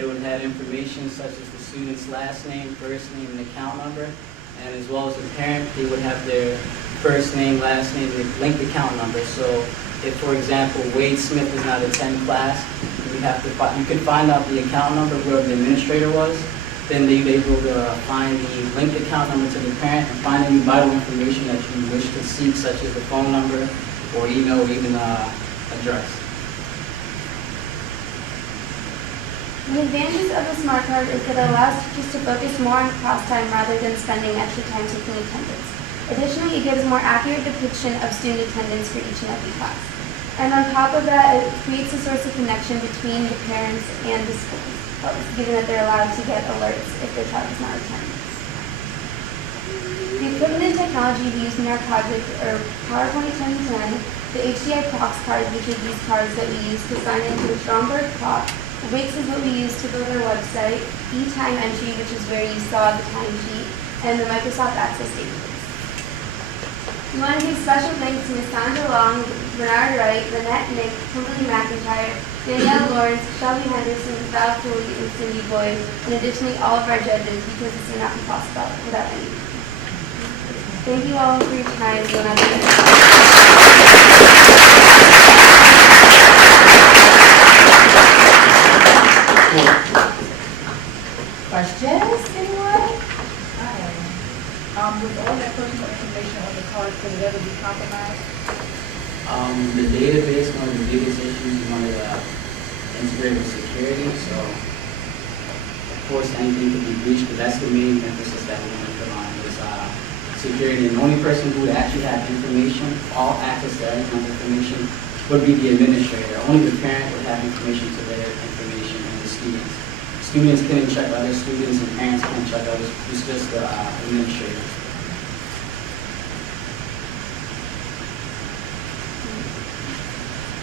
It would have information such as the student's last name, first name, and account number. And as well as the parent, they would have their first name, last name, and linked account number. So if, for example, Wade Smith does not attend class, you could find out the account number where the administrator was. Then they'd be able to find the linked account number to the parent and find any vital information that you wish to seek, such as the phone number or email or even address. The advantages of the smart card is that it allows teachers to focus more on class time rather than spending extra time taking attendance. Additionally, it gives a more accurate depiction of student attendance for each and every class. And on top of that, it creates a source of connection between the parents and the schools, given that they're allowed to get alerts if their child is not attending. The equipment and technology we use in our project are PowerPoint 1010, the HDI Prox cards, which are these cards that we use to sign into the Stromberg clock. Wix is what we use to build our website, e-time entry, which is where you saw the timesheet, and the Microsoft Access database. We want to give special thanks to Ms. Sandra Long, Bernard Wright, Lynette Nick, Kimberly McIntyre, Danielle Lawrence, Shelby Henderson, Val Cooley, and Cindy Boyd, and additionally all of our judges, because this would not be possible without any of you. Thank you all for your time. We will now Questions, anyone? With all that personal information on the card, could it ever be compromised? The database, one of the biggest issues is one of the integrated security. So, of course, anything can be breached, but that's the main emphasis that we want to put on is security. And the only person who would actually have information, all access to everyone's information, would be the administrator. Only the parent would have information to their information and the students. Students couldn't check other students and parents couldn't check others. It's just the administrator.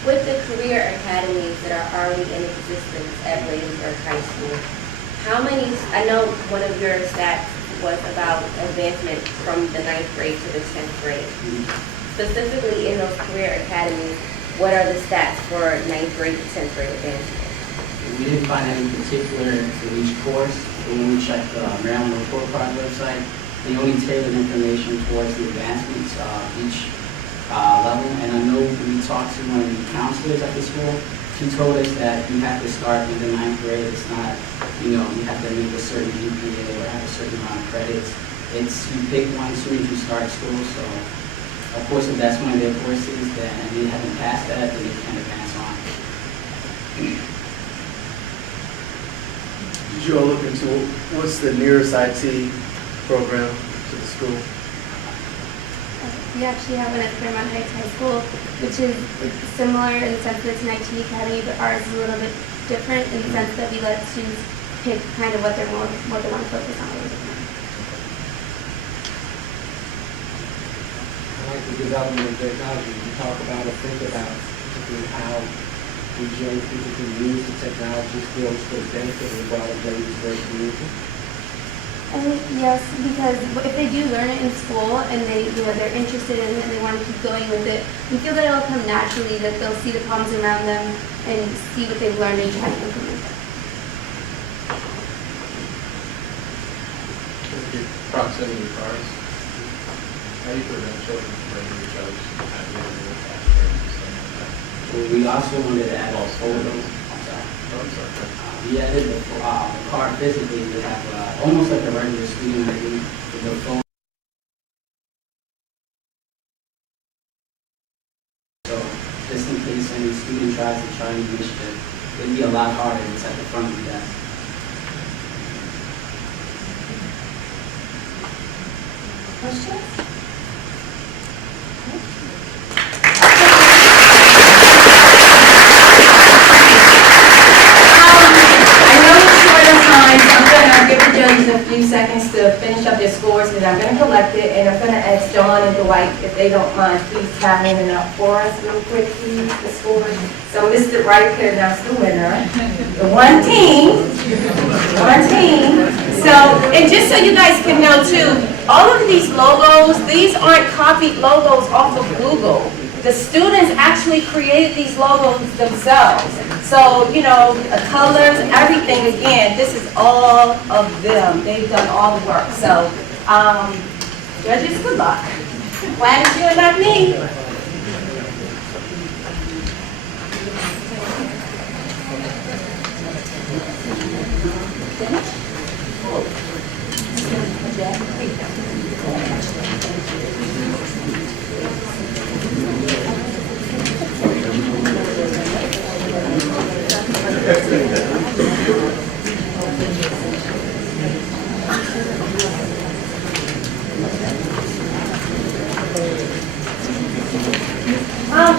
With the career academies that are already in existence at Bladensburg High School, how many, I know one of your stats was about advancement from the 9th grade to the 10th grade. Specifically in those career academies, what are the stats for 9th grade to 10th grade advancement? We didn't find any particular for each course, but when we checked the Maryland Report Card website, they only tailored information towards the advancements each level. And I know when we talked to one of the counselors at the school, she told us that you have to start in the 9th grade. It's not, you have to make a certain GPA or have a certain amount of credits. It's you pick one as soon as you start school. So, of course, if that's one of their courses, then and they haven't passed that, then they can't advance on. Did you all look into what's the nearest IT program to the school? We actually have one at Fairmont Heights High School, which is similar in the sense that it's an IT academy, but ours is a little bit different in the sense that we let students pick kind of what they want to focus on a little bit more. I like the development of technology. You talk about or think about particularly how these young people can use the technology skills for the benefit of the broader Bladensburg community. I think yes, because if they do learn it in school and they're interested in it and they want to keep going with it, we feel that it'll come naturally, that they'll see the problems around them and see what they've learned and try to implement it. Proximity to cars. How do you prevent children from bringing each other's Well, we also wanted to add photos. We added the card physically to have almost like a regular student ID with the phone. So just in case any student tries to try and initiative, it'd be a lot harder. It's at the front of the desk. Questions? A few seconds to finish up their scores, and I'm going to collect it, and I'm going to ask Dawn and Dwight, if they don't mind, please tally it up for us real quick, please, the scores. So Mr. Wright could announce the winner. The one team. So, and just so you guys can know too, all of these logos, these aren't copied logos off of Google. the students actually created these logos themselves. So, you know, the colors, everything, again, this is all of them. They've done all the work. So, judges, good luck. Glad it's you and not me.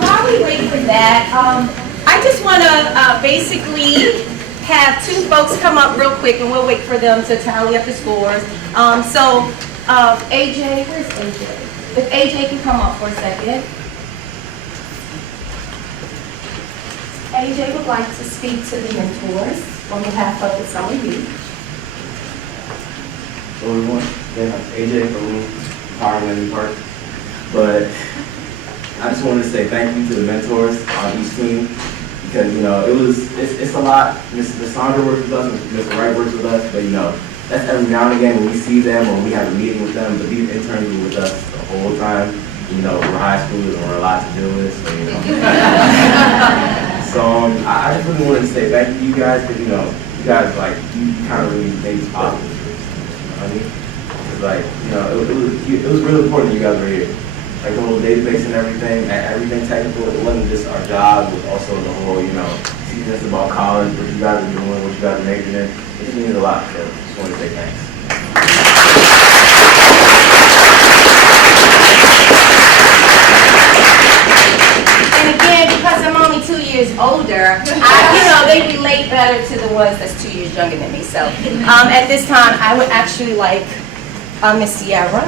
While we wait for that, I just want to basically have two folks come up real quick, and we'll wait for them to tally up the scores. AJ, where's AJ? If AJ can come up for a second. AJ would like to speak to the mentors on behalf of the summer youth. Hello everyone, again, I'm AJ from Power Landing Park. But I just wanted to say thank you to the mentors on each team, because you know it's a lot. Ms. Sandra works with us, Mr. Wright works with us, but you know that's every now and again when we see them or we have a meeting with them. But these interns were with us the whole time. You know, we're high schoolers and we're a lot to deal with, so you know. So I just really wanted to say thank you to you guys, because you know you guys like you kind of really made this possible. You know what I mean? It's like you know it was really important that you guys were here. Like the whole database and everything technical, it wasn't just our job, it was also the whole, you know, teaching us about college, what you guys are doing, what you guys are majoring in. It just means a lot, so just want to say thanks. And again, because I'm only 2 years older, they relate better to the ones that's 2 years younger than me. So at this time, I would actually like Miss Sierra.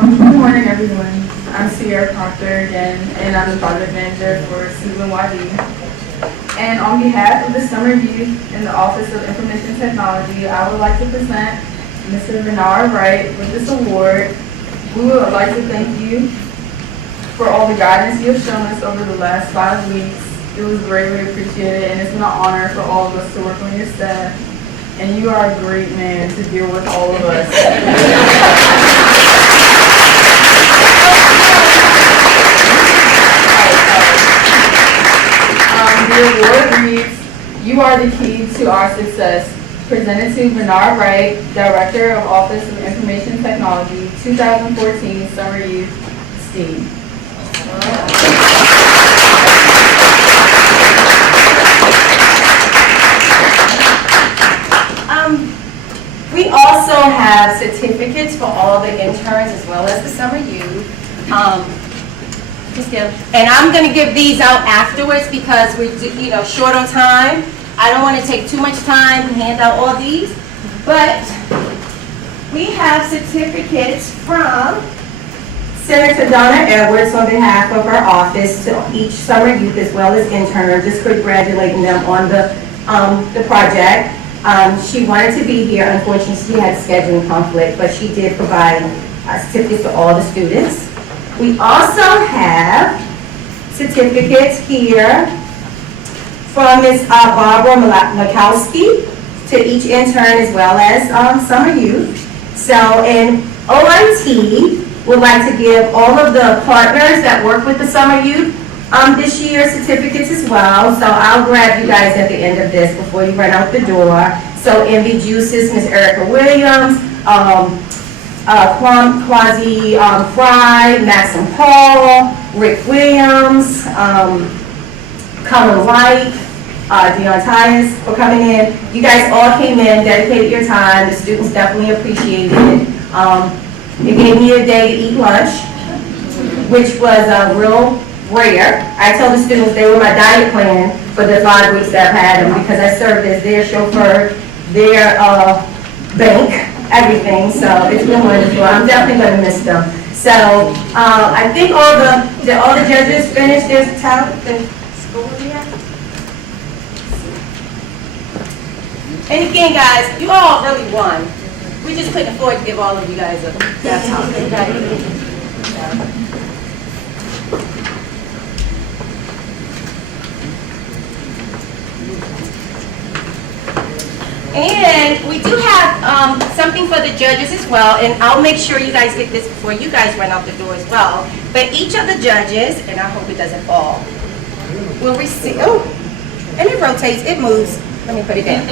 Good morning, everyone. I'm Sierra Proctor again, and I'm the project manager for Susan YD. And on behalf of the Summer Youth in the Office of Information Technology, I would like to present Mr. Bernard Wright with this award. We would like to thank you for all the guidance you have shown us over the last 5 weeks. It was greatly appreciated, and it's been an honor for all of us to work on your staff. And you are a great man to deal with all of us. The award reads, "You are the key to our success." Presented to Bernard Wright, Director of Office of Information Technology, 2014 Summer Youth STEAM. We also have certificates for all the interns as well as the summer youth. And I'm going to give these out afterwards because we're short on time. I don't want to take too much time to hand out all these, but we have certificates from Senator Donna Edwards on behalf of her office to each summer youth as well as interns, just congratulating them on the project. She wanted to be here. Unfortunately, she had a scheduling conflict, but she did provide certificates to all the students. We also have certificates here from Ms. Barbara Makowski to each intern as well as summer youth. So in OIT, would like to give all of the partners that work with the summer youth this year certificates as well. So I'll grab you guys at the end of this before you run out the door. So MB Juices, Ms. Erica Williams, Quasi Fry, Maxim Paul, Rick Williams, Colin White, Deon Tyus for coming in. You guys all came in, dedicated your time. The students definitely appreciated it. It gave me a day to eat lunch, which was real rare. I told the students they were my diet plan for the 5 weeks that I've had them because I served as their chauffeur, their bank, everything. So it's been wonderful. I'm definitely going to miss them. So I think all the judges finished their talent. The school here. And again, guys, you all really won. We just couldn't afford to give all of you guys a laptop. Okay? And we do have something for the judges as well, and I'll make sure you guys get this before you guys run out the door as well. But each of the judges, and I hope it doesn't fall, will receive, oh, and it rotates, it moves. Let me put it down.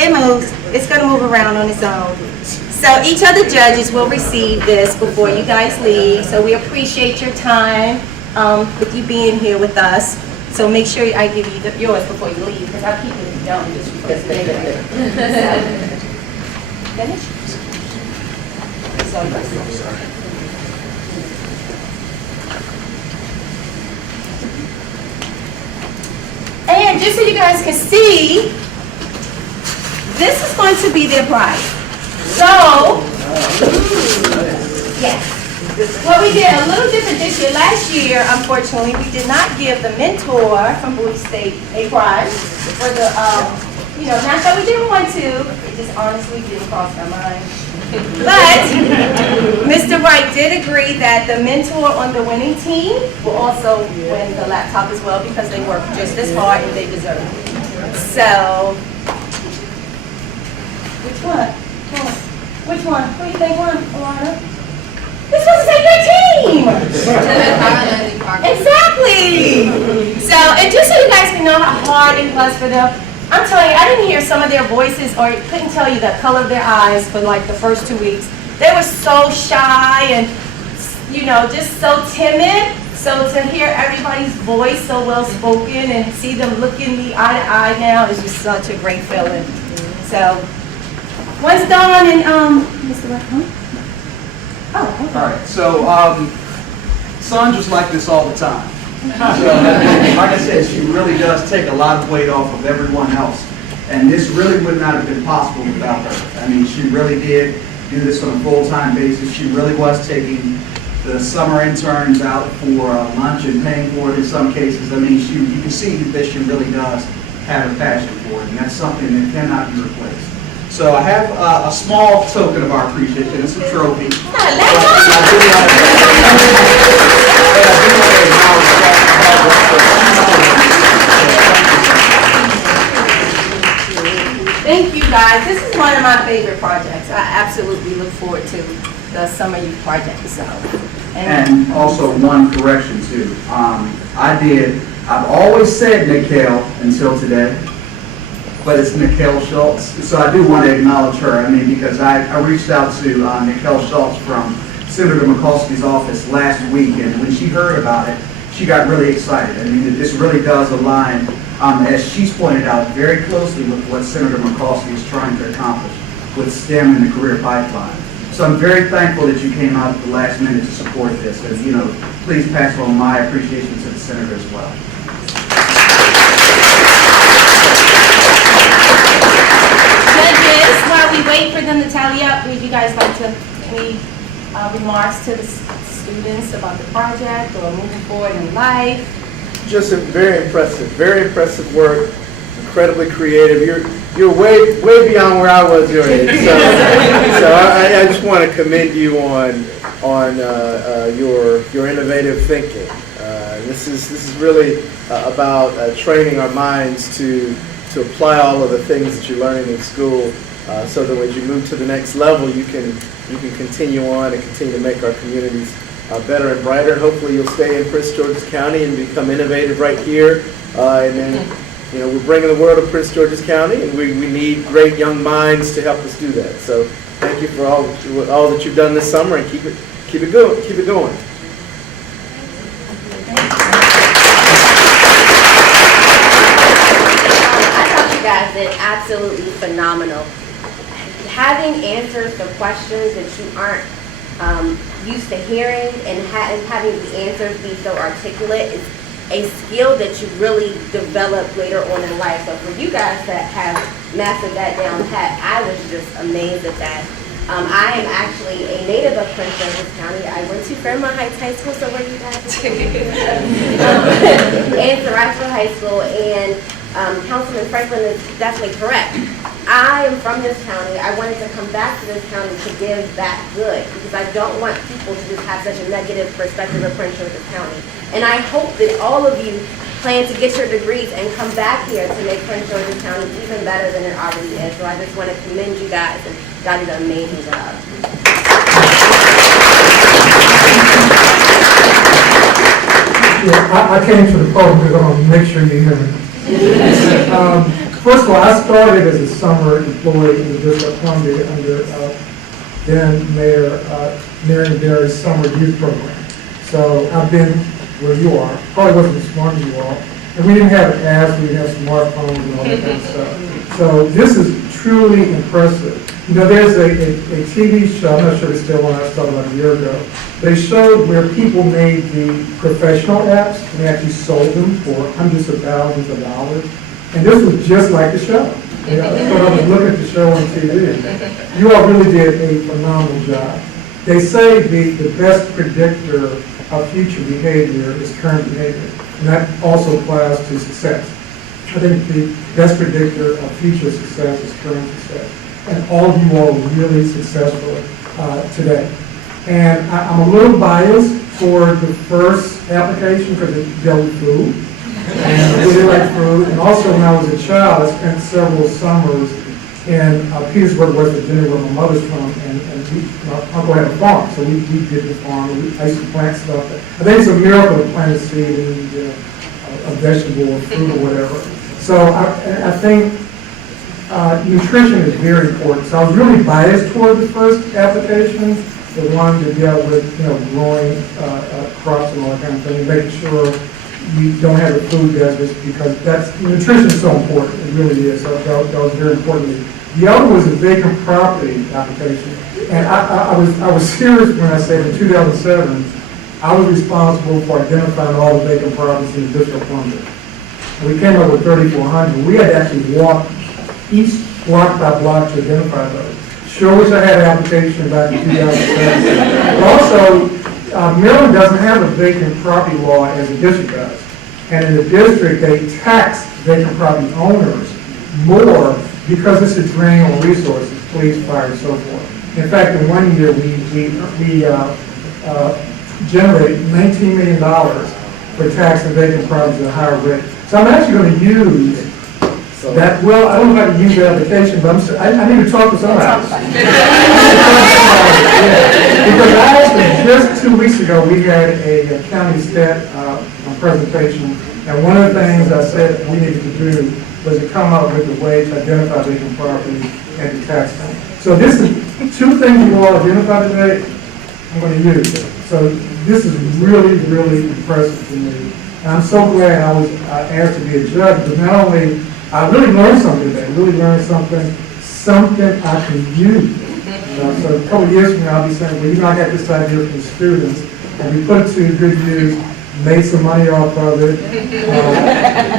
It moves. It's going to move around on its own. So each of the judges will receive this before you guys leave. So we appreciate your time with you being here with us. So make sure I give you yours before you leave, because I'll keep it if you don't. Just finish? And just so you guys can see, this is going to be their prize. So, yes. What we did a little different this year. Last year, unfortunately, we did not give the mentor from Bowie State a prize for the, not that we didn't want to, it just honestly didn't cross our mind. But Mr. Wright did agree that the mentor on the winning team will also win the laptop as well, because they worked just as hard and they deserve it. So, which one? Which one? Who do you think won, Alana? This was to say your team! Exactly! So, and just so you guys can know how hard it was for them, I'm telling you, I didn't hear some of their voices or couldn't tell you the color of their eyes for like the first 2 weeks. They were so shy and, just so timid. So to hear everybody's voice so well spoken and see them looking me eye to eye now is just such a great feeling. So, once Dawn and, Mr. Wright, huh? Oh, okay. All right, so Sandra's like this all the time. So, like I said, she really does take a lot of weight off of everyone else. And this really would not have been possible without her. I mean, she really did do this on a full-time basis. She really was taking the summer interns out for lunch and paying for it in some cases. I mean, you can see that she really does have a passion for it, and that's something that cannot be replaced. So I have a small token of our appreciation. It's a trophy. Thank you, guys. This is one of my favorite projects. I absolutely look forward to the summer youth project. So, and also one correction too. I've always said Nikhil until today, but it's Nikhil Schultz. So I do want to acknowledge her. I mean, because I reached out to Nikhil Schultz from Senator Mikulski's office last week, and when she heard about it, she got really excited. I mean, this really does align, as she's pointed out, very closely with what Senator Mikulski is trying to accomplish with STEM and the career pipeline. So I'm very thankful that you came out at the last minute to support this, and please pass on my appreciation to the senator as well. Judges, while we wait for them to tally up, would you guys like to any remarks to the students about the project or moving forward in life? Just a very impressive work, incredibly creative. You're way beyond where I was your age. So I just want to commend you on your innovative thinking. This is really about training our minds to apply all of the things that you're learning in school, so that when you move to the next level, you can continue on and continue to make our communities better and brighter. And hopefully you'll stay in Prince George's County and become innovative right here. And then, we're bringing the world to Prince George's County, and we need great young minds to help us do that. So thank you for all that you've done this summer, and keep it going. Guys did absolutely phenomenal. Having answers to questions that you aren't used to hearing and having the answers be so articulate is a skill that you really develop later on in life. So for you guys that have mastered that down pat, I was just amazed at that. I am actually a native of Prince George's County. I went to Fairmont Heights High School, so where you guys and Thoreau High School, and Councilman Franklin is definitely correct. I am from this county. I wanted to come back to this county to give back good because I don't want people to just have such a negative perspective of Prince George's County. And I hope that all of you plan to get your degrees and come back here to make Prince George's County even better than it already is. So I just want to commend you guys, and y'all did an amazing job. Yeah, I came to the podium because I want to make sure you hear me. First of all, I started as a summer employee in the District of Columbia under then Mayor Marion Barry's summer youth program. So I've been where you are. Probably wasn't as smart as you are. And we didn't have apps, we didn't have smartphones and all that kind of stuff. So this is truly impressive. You know, there's a TV show, I'm not sure it's still on, I saw it about a year ago. They showed where people made the professional apps and they actually sold them for hundreds of thousands of dollars. And this was just like the show. You know, so I was looking at the show on TV. You all really did a phenomenal job. They say the best predictor of future behavior is current behavior. And that also applies to success. I think the best predictor of future success is current success. And all of you all were really successful today. And I'm a little biased for the first application because it dealt with food. And I really like food. And also when I was a child, I spent several summers in Petersburg, West Virginia, where my mother's from. And my uncle had a farm, so we did the farm. I used to plant stuff. I think it's a miracle to plant a seed and a vegetable or fruit or whatever. So I think nutrition is very important. So I was really biased toward the first application, the one that dealt with, growing crops and all that kind of thing, and making sure you don't have a food deserts because nutrition is so important. It really is. So that was very important. The other was a vacant property application, and I was serious when I said in 2007 I was responsible for identifying all the vacant properties in the District of Columbia. And we came up with 3,400. We had to actually walk each block by block to identify those. Sure wish I had an application back in 2007. But also, Maryland doesn't have a vacant property law as a district does. And in the district, they tax vacant property owners more because it's a drain on resources, police, fire, and so forth. In fact, in 1 year, we generate $19 million for taxing vacant properties at a higher rate. So I'm actually going to use that. Well, I don't know how to use the application, but I need to talk to somebody. Because I actually, just 2 weeks ago, we had a county stat presentation, and one of the things I said we needed to do was to come up with a way to identify vacant property and to tax them. So this is 2 things you all identified today, I'm going to use. So this is really, really impressive to me. And I'm so glad I was asked to be a judge, but not only, I really learned something today, something I can use. So a couple of years from now, I'll be saying, well, I got this idea from students, and we put it to good use, made some money off of it,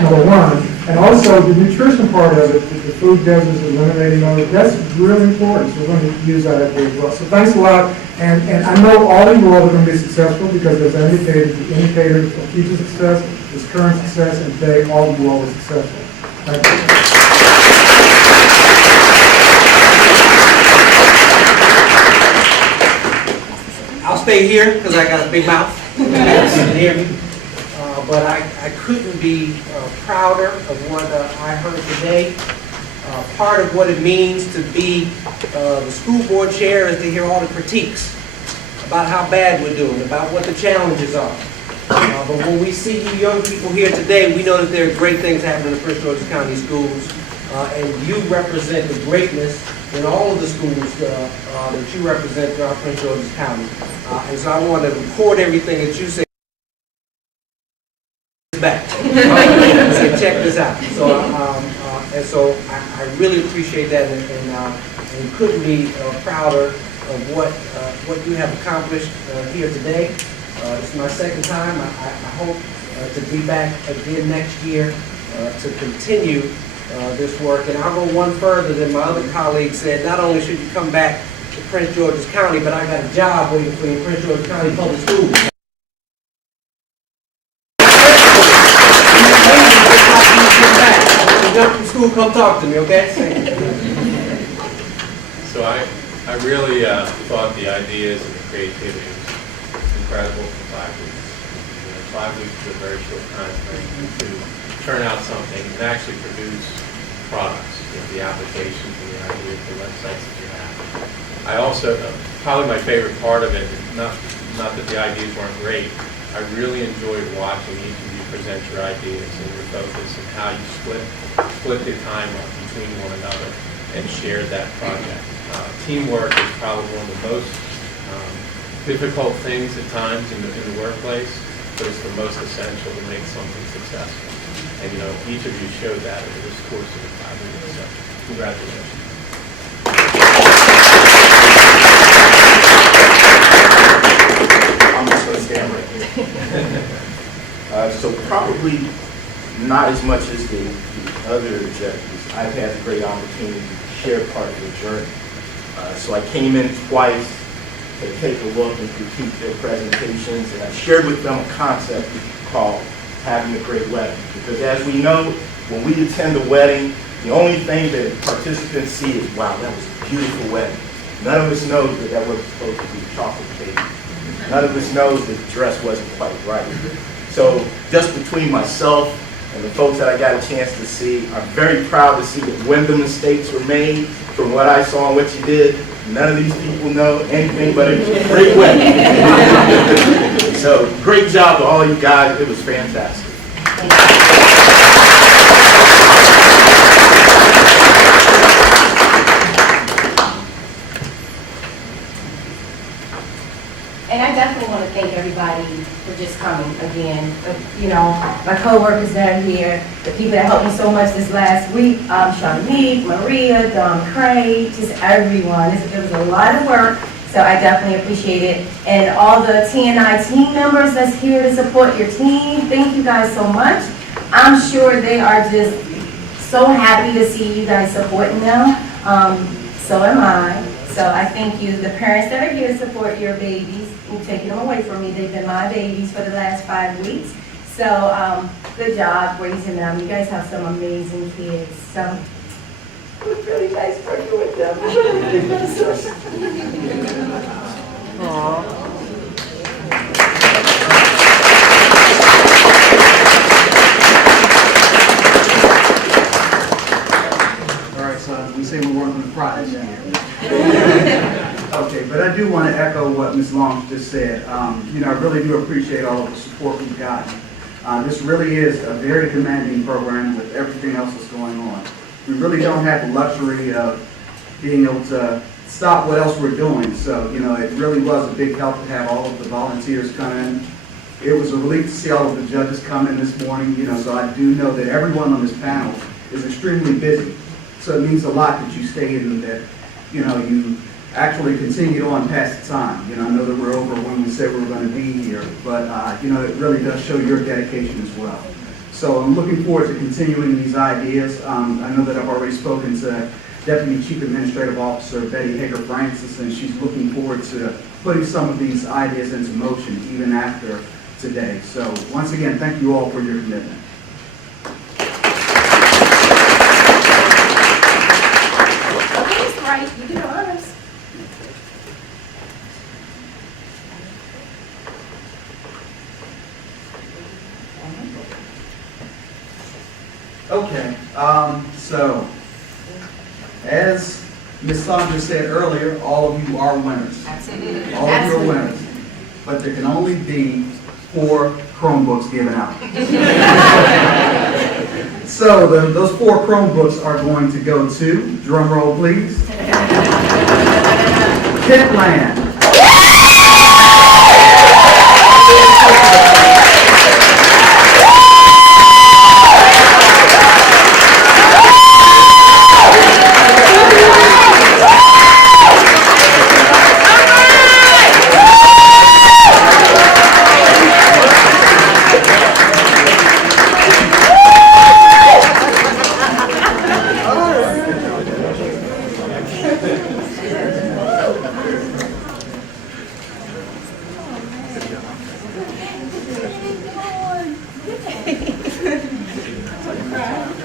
number one. And also the nutrition part of it, the food deserts, eliminating all of it, that's really important. So we're going to use that as well. So thanks a lot. And I know all of you all are going to be successful because as I indicated, the indicators of future success is current success, and today all of you all are successful. Thank you. I'll stay here because I got a big mouth. You can hear me. But I couldn't be prouder of what I heard today. Part of what it means to be the school board chair is to hear all the critiques about how bad we're doing, about what the challenges are. But when we see you young people here today, we know that there are great things happening in the Prince George's County schools, and you represent the greatness in all of the schools that you represent throughout Prince George's County. And so I want to record everything that you say back. Say, check this out. So I really appreciate that, and couldn't be prouder of what you have accomplished here today. It's my second time. I hope to be back again next year to continue this work. And I'll go one further than my other colleagues said. Not only should you come back to Prince George's County, but I got a job waiting for you in Prince George's County Public Schools. When you're done from school, come talk to me, okay? So I really thought the ideas and the creativity was incredible for 5 weeks. 5 weeks is a very short time frame to turn out something and actually produce products, the applications and the ideas, the websites that you have. I also, probably my favorite part of it, not that the ideas weren't great, I really enjoyed watching each of you present your ideas and your focus and how you split the time up between one another and shared that project. Teamwork is probably one of the most difficult things at times in the workplace, but it's the most essential to make something successful. And each of you showed that over this course of the 5 weeks. So congratulations. I'm just going to stand right here. So probably not as much as the other executives. I've had a great opportunity to share part of the journey. So I came in twice to take a look and critique their presentations, and I shared with them a concept called having a great wedding. Because as we know, when we attend a wedding, the only thing that participants see is, wow, that was a beautiful wedding. None of us knows that that wasn't supposed to be chocolate cake. None of us knows that the dress wasn't quite right. So just between myself and the folks that I got a chance to see, I'm very proud to see that when the mistakes were made, from what I saw and what you did, none of these people know anything but it was a great wedding. So great job to all you guys. It was fantastic. And I definitely want to thank everybody for just coming again. My coworkers that are here, the people that helped me so much this last week, Shanique, Maria, Don Craig, just everyone. It was a lot of work, so I definitely appreciate it. And all the TNI team members that's here to support your team, thank you guys so much. I'm sure they are just so happy to see you guys supporting them. So am I. So I thank you, the parents that are here to support your babies. You're taking them away from me. They've been my babies for the last 5 weeks. So good job raising them. You guys have some amazing kids. So it was really nice working with them. Aww. We say we're working on projects here. Okay, but I do want to echo what Ms. Long just said. I really do appreciate all of the support we've gotten. This really is a very demanding program with everything else that's going on. We really don't have the luxury of being able to stop what else we're doing. So, it really was a big help to have all of the volunteers come in. It was a relief to see all of the judges come in this morning, so I do know that everyone on this panel is extremely busy. So it means a lot that you stayed and that, you actually continued on past the time. I know that we're over when we said we were going to be here, but, it really does show your dedication as well. So I'm looking forward to continuing these ideas. I know that I've already spoken to Deputy Chief Administrative Officer Betty Hager-Francis, and she's looking forward to putting some of these ideas into motion even after today. So once again, thank you all for your commitment. Right, you do the honors. Okay, so as Ms. Sandra said earlier, all of you are winners. Absolutely. All of you are winners. But there can only be 4 Chromebooks given out. So those 4 Chromebooks are going to go to, drum roll please, Kitland.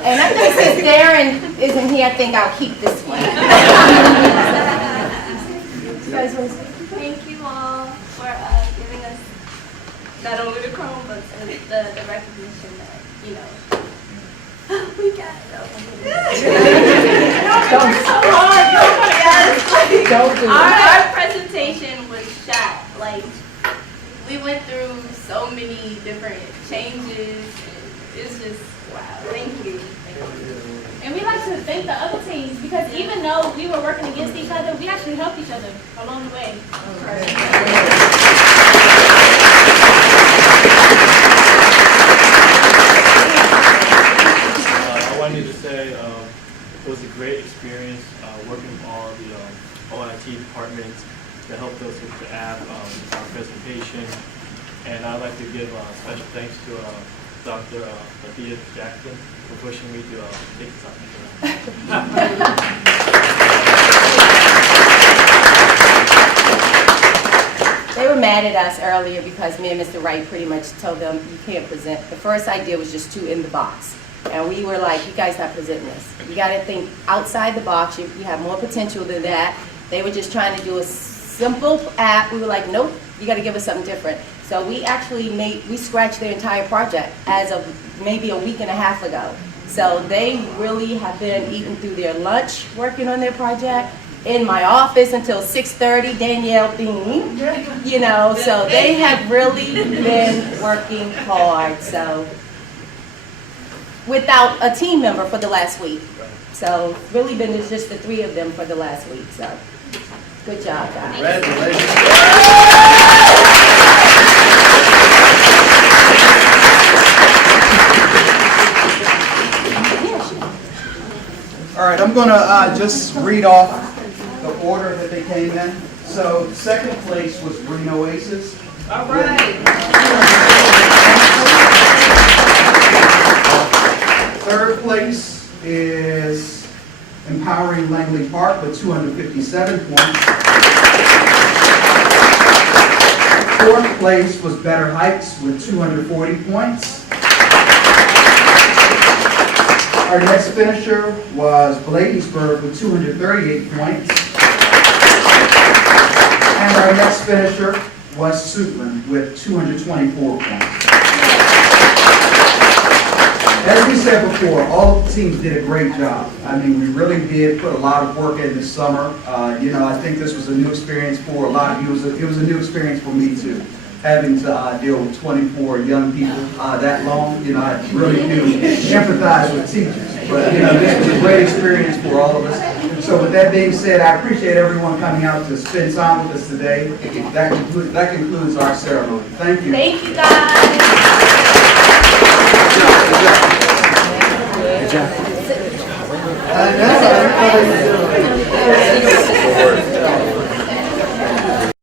And I think since Darren isn't here, I think I'll keep this one. guys want to say? Thank you all for giving us not only the Chromebooks and the recognition that, you know, we got it. Oh my goodness. Don't. So hard. Yes. Don't do Our presentation was shot. Like, we went through so many different changes. And it's just, wow. Thank you. Thank you. And we like to thank the other teams because even though we were working against each other, we actually helped each other along the way. I wanted to say it was a great experience working with all the OIT departments that helped us with the app, our presentation. And I'd like to give special thanks to Dr. Athea Jackson for pushing me to take this opportunity. They were mad at us earlier because me and Mr. Wright pretty much told them you can't present. The first idea was just 2 in the box. And we were like, you guys not presenting this. You got to think outside the box. You have more potential than that. They were just trying to do a simple app. We were like, nope, you got to give us something different. So we actually we scratched their entire project as of maybe a week and a half ago. So they really have been eating through their lunch working on their project. In my office until 6:30, Danielle theme, you know, so they have really been working hard. So without a team member for the last week. So really been just the 3 of them for the last week. So good job, guys. Congratulations. All right, I'm going to just read off the order that they came in. So second place was Green Oasis. All right. Third place is Empowering Langley Park with 257 points. Fourth place was Better Heights with 240 points. Our next finisher was Bladensburg with 238 points. And our next finisher was Suitland with 224 points. As we said before, all of the teams did a great job. I mean, we really did put a lot of work in this summer. You know, I think this was a new experience for a lot of you. It was a new experience for me too. Having to deal with 24 young people that long, you know, I really do empathize with teachers. But, you know, this was a great experience for all of us. So with that being said, I appreciate everyone coming out to spend time with us today. That concludes our ceremony. Thank you. Thank you, guys. Good job. Good job.